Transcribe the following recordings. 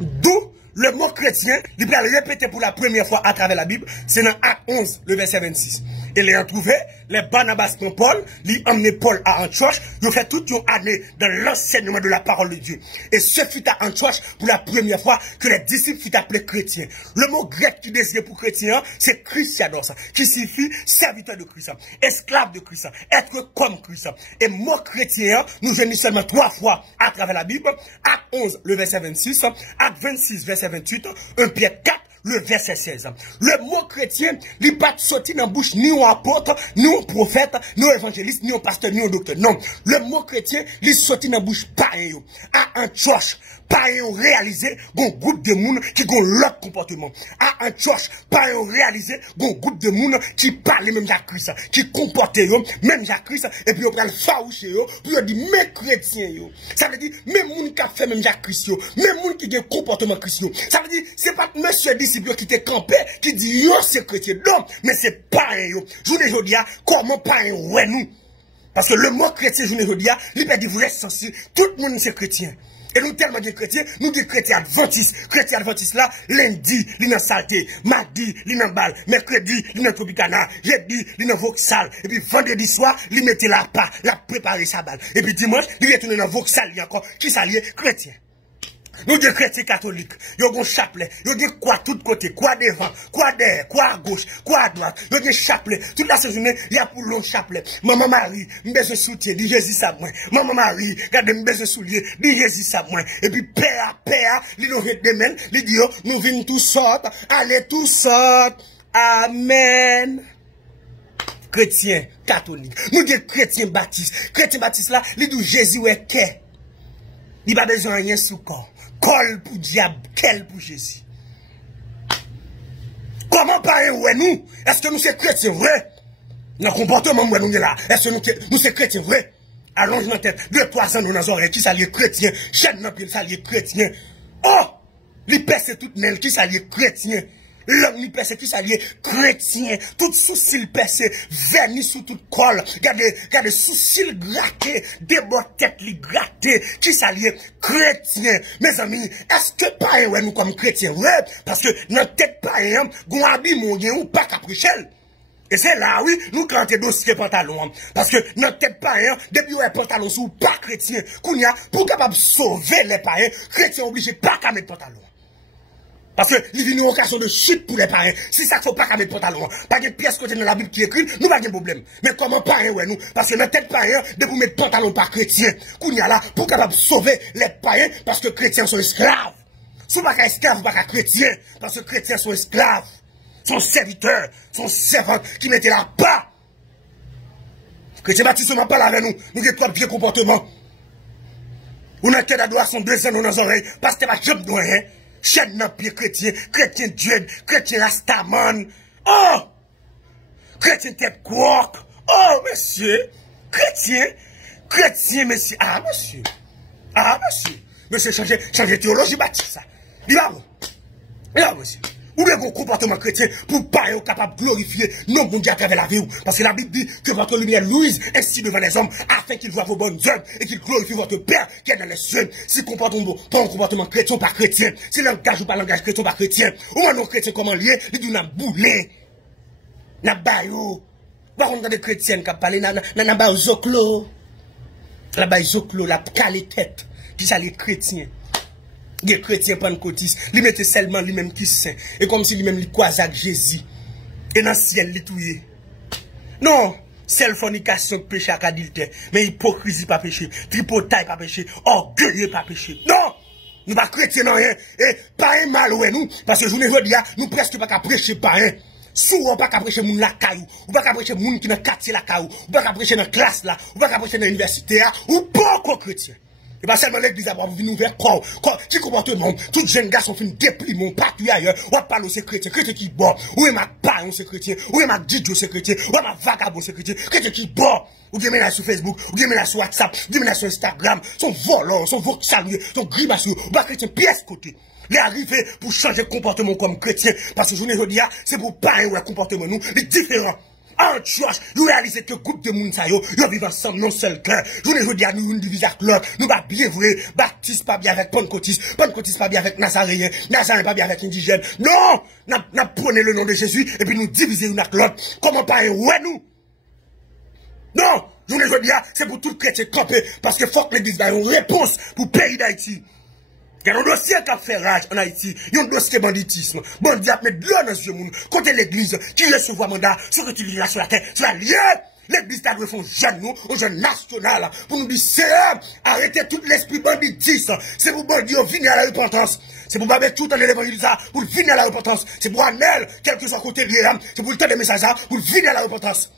D'où le mot chrétien, il peut le répéter pour la première fois à travers la Bible, c'est dans Acte 11, le verset 26. Et les ont trouvé, les Barnabas et Paul, ils ont emmené Paul à Antioche, ils ont fait toute une année dans l'enseignement de la parole de Dieu. Et ce fut à Antioche pour la première fois que les disciples furent appelés chrétiens. Le mot grec qui désigne pour chrétien, c'est Christianos, qui signifie serviteur de Christ, esclave de Christ, être comme Christ. Et mot chrétien, nous venons seulement 3 fois à travers la Bible, Acte 11, le verset 26, Acte 26, verset 28, 1 Pierre 4, le verset 16. Le mot chrétien, il n'est pas sorti dans la bouche ni un apôtre, ni un prophète, ni un évangéliste, ni un pasteur, ni un docteur. Non. Le mot chrétien, il est sorti dans la bouche pareil. À Antioche, pareil réalisé, un groupe de monde qui ont l'autre comportement. À Antioche, pareil réalisé, un groupe de monde qui parle même à Christ, qui comporte même à Christ, et puis on prend le faouché, puis on dit, mais chrétien, ça veut dire, même monde qui a fait même à Christ, même monde qui a un comportement chrétien. Ça veut dire, c'est pas monsieur disciple qui était campé, qui dit, yo, c'est chrétien. Non, mais c'est pareil, Je ne dis pas, comment pareil, ouais, nous. Parce que le mot chrétien, je ne dis pas, il peut dire vrai sens, tout le monde c'est chrétien. Et nous tellement de chrétiens, nous des chrétiens adventistes. Chrétiens adventistes là, lundi, il dans saleté, mardi, il dans balle, mercredi, il dans tropicana, jeudi, il dans Vauxhall, et puis vendredi soir, il mettait la part, la préparer sa balle. Et puis dimanche, il retourne dans Vauxhall encore, qui s'allie chrétien. Nous des chrétiens catholiques, ils ont un chapelet, ils ont des quoi tout côté, quoi devant, quoi derrière, quoi à gauche, quoi à droite, ils ont des chapelets. Toute la journée, il y a pour long chapelet. Maman Marie, m'besoin soutien, dit Jésus ça moi. Maman Marie, regardez m'besoin soulier, dit Jésus ça moi. Et puis père, il nous redemène, il dit nous venons tous sortes, allez tous sortes. Amen. Chrétien catholique. Nous des chrétiens baptistes. Chrétien baptiste là, il dit Jésus est qu'est. Il n'a pas besoin de rien sous corps. Col pour diable, quel pour Jésus. Comment parler ouais nous? Est-ce que nous sommes chrétiens vrai? Dans le comportement où nous sommes là, est-ce que nous sommes chrétiens vrai? Allons dans la tête, 2-3 ans dans nos oreilles, qui s'allie chrétien, chaîne dans pied, s'allie chrétien. Oh! Les percent toutes nelles, qui s'allie chrétien. L'homme li percé, qui s'allie chrétien. Tout sourcil percé, vernis sous toute colle. Regardez sourcil gratté, des bords tête li gratté, qui s'allie chrétien. Mes amis, est-ce que pas ouais nous comme chrétiens? Ouais, parce que notre tête pas gon habit mon ou pas caprichel. Et c'est là, oui, nous cantons dossier pantalon. Parce que notre tête païen, depuis ouais pantalon sous pas chrétien, qu'on y a, pour capable sauver les païens, chrétiens obligés pas qu'à mettre pantalon. Parce que il vient une occasion de chute pour les païens. Si ça ne faut pas qu'à mettre pantalon, pas de pièce côté dans la Bible qui écrit, nous pas de problème. Mais comment païen, ouais, nous? Parce que notre tête païen, depuis mettre pantalon par chrétien, qu'on y a là, pour capable sauver les païens, parce que chrétiens sont esclaves. Si pas esclaves, pas chrétiens, parce que chrétiens sont esclaves. Son serviteur, son servant qui mettait là bas. Chrétien baptiste ne parle avec nous. Nous avons trois vieux comportements. On a tête à doigt son 2 ans dans nos oreilles. Parce que pas job de rien. Chaîne dans pied chrétien. Chrétien Dieu. Chrétien Rastaman. Oh! Chrétien tête quark. Oh, monsieur. Chrétien. Chrétien, monsieur. Ah, monsieur. Ah, monsieur. Monsieur, changer théologie baptiste ça. Dis là, là, monsieur. Ou bien vos comportements chrétiens pour pas être capable de glorifier non bon Dieu à travers la vie. Parce que la Bible dit que votre lumière luise ainsi devant les hommes afin qu'ils voient vos bonnes œuvres et qu'ils glorifient votre Père qui est dans les cieux. Si comportement pas un comportement chrétien pas chrétien, si langage ou pas langage chrétien pas chrétien, ou un non chrétien comment lié, il dit n'a boulé, n'a bayou. Par contre, des chrétiens qui parlent, n'a bayou zoclo, la bayou zoclo, la calé tête, qui ça les chrétiens. Des chrétiens pentecôtistes, ils mettent seulement lui-même qui saint. Et comme si lui-même il croise avec Jésus. Et dans le ciel, il touye. Non, seule fornication péché à adultère. Mais hypocrisie pas péché. Tripotaille pas péché. Orgueilleux pas péché. Non! Nous pas chrétiens non rien. Et pas un mal ouais nous. Parce que je ne veux dire, nous presque pas qu'à prêcher pas un. Souvent pas qu'à prêcher moun la caillou. Ou pas qu'à prêcher moun qui dans quartier la caillou. Ou pas qu'à prêcher dans classe là. Ou pas qu'à prêcher dans l'université là. Ou pas qu'aux chrétiens. Et pas seulement l'église a venir vers corps. Qui comportement, tout jeune garçon fait une déplie, partout ailleurs. On parle aux chrétiens, chrétiens qui boit. Ou est ma paille, c'est chrétien. Ou est ma didio, c'est chrétien. Ou est ma vagabond, c'est chrétien. Chrétien qui boit. Ou bien là sur Facebook, ou bien là sur WhatsApp, ou bien là sur Instagram. Son volant, son voxalier, son grimace, ou pas chrétien, pièce côté. Il est arrivé pour changer de comportement comme chrétien. Parce que je ne veux dire, c'est pour pas un comportement nous, les différents. Antioche, nous réalisons que groupe de moun sa yo, yo vivent ensemble, non seul cœur. Je ne veux dire, nous, une division avec l'autre, nous pas bien vrai, Baptiste pas bien avec Pentecôtiste, Pentecôtiste pas bien avec Nazaréen, Nazaréen pas bien avec indigène. Non! N'a prenez le nom de Jésus, et puis nous diviser une avec l'autre. Comment pas ouais nous? Non! Je ne veux dire, c'est pour tout chrétien campé, parce que faut que l'église ait une réponse pour le pays d'Haïti. Il y a un dossier qui a fait rage en Haïti. Il y a un dossier banditisme. Bandit a mis de l'eau dans ce monde. Côté l'église, qui recevoir mandat, sur que tu vis là sur la terre, sur la lieu. L'église a dû faire un jeune, nous, un jeune national, pour nous dire, c'est arrêter tout l'esprit banditisme. C'est pour bandit venir à la repentance. C'est pour Babé tout en l'évangile, pour venir à la repentance. C'est pour Anel, quel que soit côté lié, c'est pour le temps des messages, pour venir à la repentance.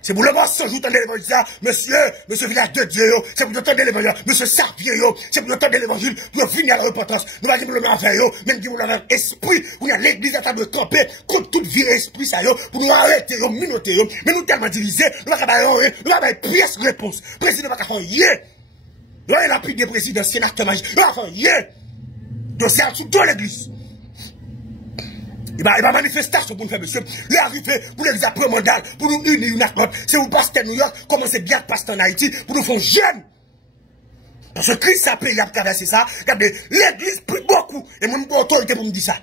C'est pour le mensonge, vous tendez l'évangile, monsieur village de Dieu, c'est pour le temps de l'évangile, monsieur Sarpier, c'est pour le temps de l'évangile, pour venir à la repentance. Nous allons dire pour le faire, même si vous avez un esprit, où l'église est en train de camper contre toute vie esprit, ça, pour nous arrêter, minoter, mais nous tellement divisés, nous n'avons pas une pièce réponse. Président, nous n'avons pas fait, nous avons la prise des présidents, sénateur, magistrats, nous n'avons pas fait, donc c'est en dessous de l'église. Il va manifestation pour nous faire, monsieur. L'arrivée pour les après mandal, pour nous unir une accord. C'est où pasteur New York, commencez bien pasteur en Haïti, pour nous faire jeune. Parce que Christ a payé à traverser ça. Regardez, l'église prie beaucoup. Et moi, je n'ai pas autorité pour me dire ça.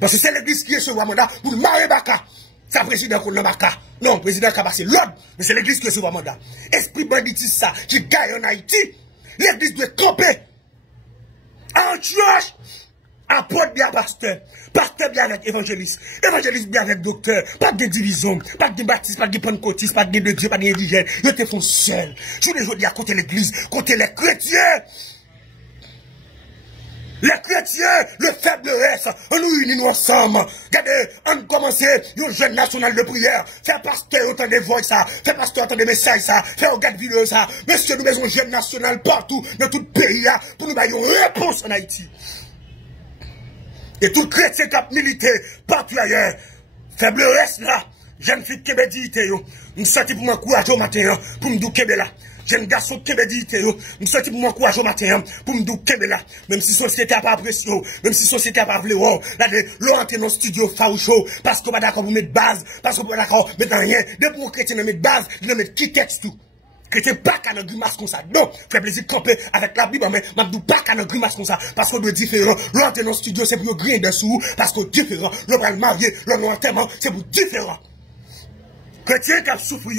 Parce que c'est l'église qui est sur le mandat pour le marier Baka. C'est le président qu'on a Baka. Non, le président qui a passé l'ordre. Mais c'est l'église qui est sur le mandat. Esprit banditisme ça, qui gagne en Haïti. L'église doit camper. Antioche. Apôtre bien pasteur, pasteur bien avec évangéliste, évangéliste bien avec docteur, pas de division, pas de baptiste, pas de pentecôtiste, pas de Dieu, pas d'indigène, ils te font seuls. Je les dis à côté l'église, côté les chrétiens. Les chrétiens, le faible reste, on nous unit ensemble. Regardez, on commence une jeune national de prière, faire pasteur autant de voix ça, faire pasteur autant de messages ça, faire regarde vidéo ça. Monsieur, nous mettons un jeune national partout, dans tout le pays là, pour nous donner une réponse en Haïti. Et tout chrétien qui a milité, partout ailleurs, faible reste là, jeune fille qui m'a dit, nous sorti pour m'encourager au matin, pour me dire là. Jeune garçon qui m'a dit, nous sorti pour m'encourager au matin, pour me dire là. Même si la société n'a pas apprécié, même si la société n'a pas voulu, là, l'on entre dans le studio faoucho, parce qu'on va d'accord pour mettre base, parce qu'on va d'accord mettre rien. Dès pour chrétien mettre base, il mettre qui texte tout. Chrétien pas qu'à une grimace comme ça. Non, fait plaisir de camper avec la Bible, mais je ne dis pas qu'à une grimace comme ça. Parce qu'on doit différent. L'autre dans le studio, c'est pour griller dessous. Parce qu'on est différent. L'autre va le marier, l'autre enterrement, c'est pour différent. Chrétien qui a souffert,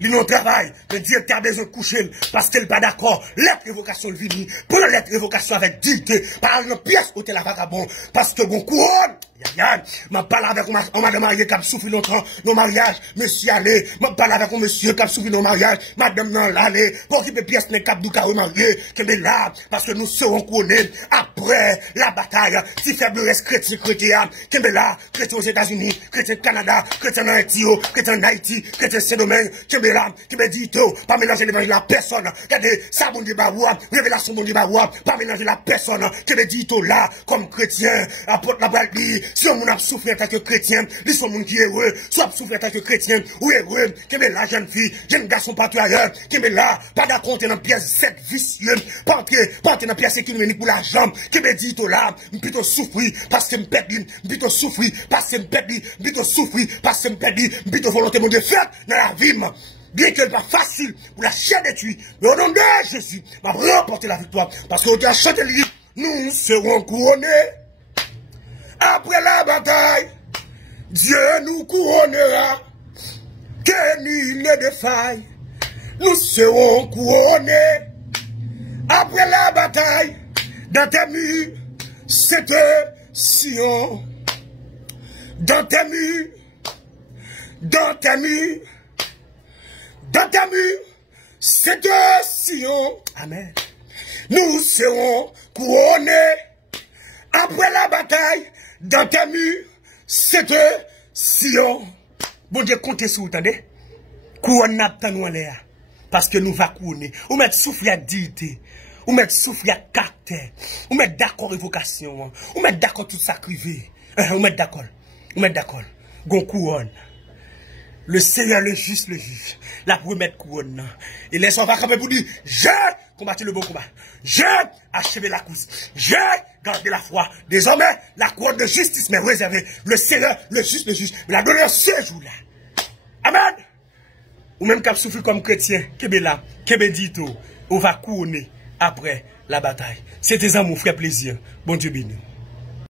il n'a pas travail. Le directeur a besoin de coucher parce qu'il n'est pas d'accord. Lettre révocation le vini. Pour la lettre révocation avec dignité. Par une pièce où t'es la vagabond. Parce que bon couronne. Je parle avec un madame mariée qui a souffert longtemps nos mariages. Monsieur allez. Je parle avec un monsieur qui a souffert nos mariages. Madame non l'allée. Pour qu'il y ait pièce n'est cap du carreau marié. Qui est là. Parce que nous serons couronnés après la bataille. Si faible reste chrétien, qui est là. Chrétien aux États-Unis. Chrétien au Canada. Chrétien en Haïti. Chrétien en Haïti. Chrétien Saint-Domingue. Qui est là. Qui me dit tout. Pas mélanger l'évangile à personne. Regardez. Ça bon Dieu baroua. Révélation bon Dieu baroua. Pas mélanger la personne. Qui me dit tout là. Comme chrétien. Apôtre la Bible. Si on a souffert en tant que chrétien, ils sont gens qui est heureux, soit souffert en tant que chrétien, ou heureux, qui est là, jeune fille, jeune garçon partout ailleurs, qui est là, pas d'accord dans pièce 7 vicieux, pas entrer dans pièce économique pour la jambe, qui me dit tout là, plutôt souffrir, parce que me perdre, plutôt souffrir, parce que me perdre, plutôt souffrir, parce que me perdre, plutôt volonté de faire dans la vie, bien que ce n'est pas facile pour la chair de tuer, mais au nom de Jésus, va remporter la victoire, parce qu'on a chanté le livre, nous serons couronnés. Après la bataille, Dieu nous couronnera, que nul ne défaille, nous serons couronnés. Après la bataille, dans tes murs, c'est Sion. Dans tes murs, dans tes murs, dans tes murs, c'est Sion. Amen. Nous serons couronnés. Après la bataille, dans tes murs, c'est Sion. Bon Dieu, comptez sur vous, attendez. Couronne n'a pas nous en l'air. Parce que nous va couronner. Ou mettre souffle à dignité. Ou mettre souffle à caractère. Ou mettre d'accord évocation. Ou mettre d'accord tout ça crivé. Ou mettre d'accord. Ou mettre d'accord. Gon couronne. Le Seigneur, le juste, le juge. La première couronne. Et laisse on va camper pour dire, j'ai combattu le bon combat. J'ai achevé la course. J'ai gardé la foi. Désormais, la couronne de justice m'est réservée. Le Seigneur, le juste, le juge, me l'a donné ce jour-là. Amen. Ou même cap souffrir comme chrétien, kebe là, kebe dito, on va couronner après la bataille. C'était ça mon frère plaisir. Bon Dieu béni.